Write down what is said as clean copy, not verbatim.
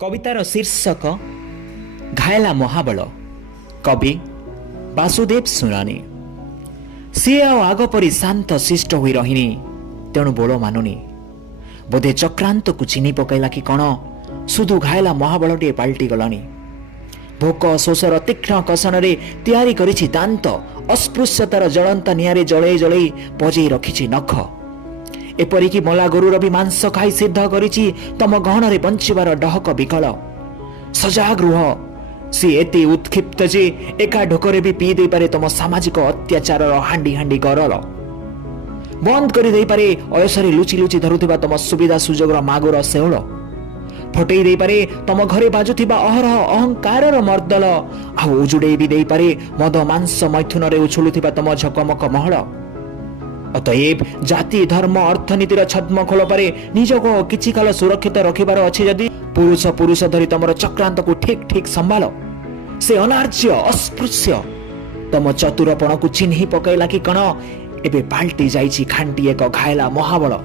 कवितार शीर्षक घायला महाबल। कवि वासुदेव सुनानी। सी आग परी शांत शिष्ट हो रही तेणु बोल मानुनी। बोधे चक्रांत को चिनी पकईला कि कण सुधु घायला महाबलटे पाल्टी गलानी। भोक शोषर तीक्ष्ण कषण तैयारी करिछि दांत। अस्पृश्यतार जलंत निआरे जलई जलई पजई रखिछि नख। एपरिकी मला गोरुर भी मांस खाई सिद्ध करिछि तम गहन बंचिबार डहक विकल। सजाग रुह, सी एते उत्क्षिप्त जे एका ढोकरे भी पी दे पारे तम सामाजिक अत्याचार हांडी हांडी गरल। बंद करि दे पारे अयसरे लुचि लुचि धरुथिबा तम सुविधा सुजोगर मागोर सेउल। फटई दे पारे तम घरे बाजुथिबा अहरह अहंकारर मर्दल। आ उजुड़े भी दे पारे मद मांस मैथुन रे उछुलुथिबा तम झकमक महल। अतएव जाति धर्म अर्थनीतिर छद्म खोल पर निजको किछि काल सुरक्षित रखिबार अछि। जदि पुरुष पुरुष धरी तमर चक्रांत को ठीक ठीक संभाल। से अनार्य अस्पृश्य तम चतुरपण को चिन्ही पकईला कि कण एबे पाल्टी जाइछि खांटी एक घायला महाबल।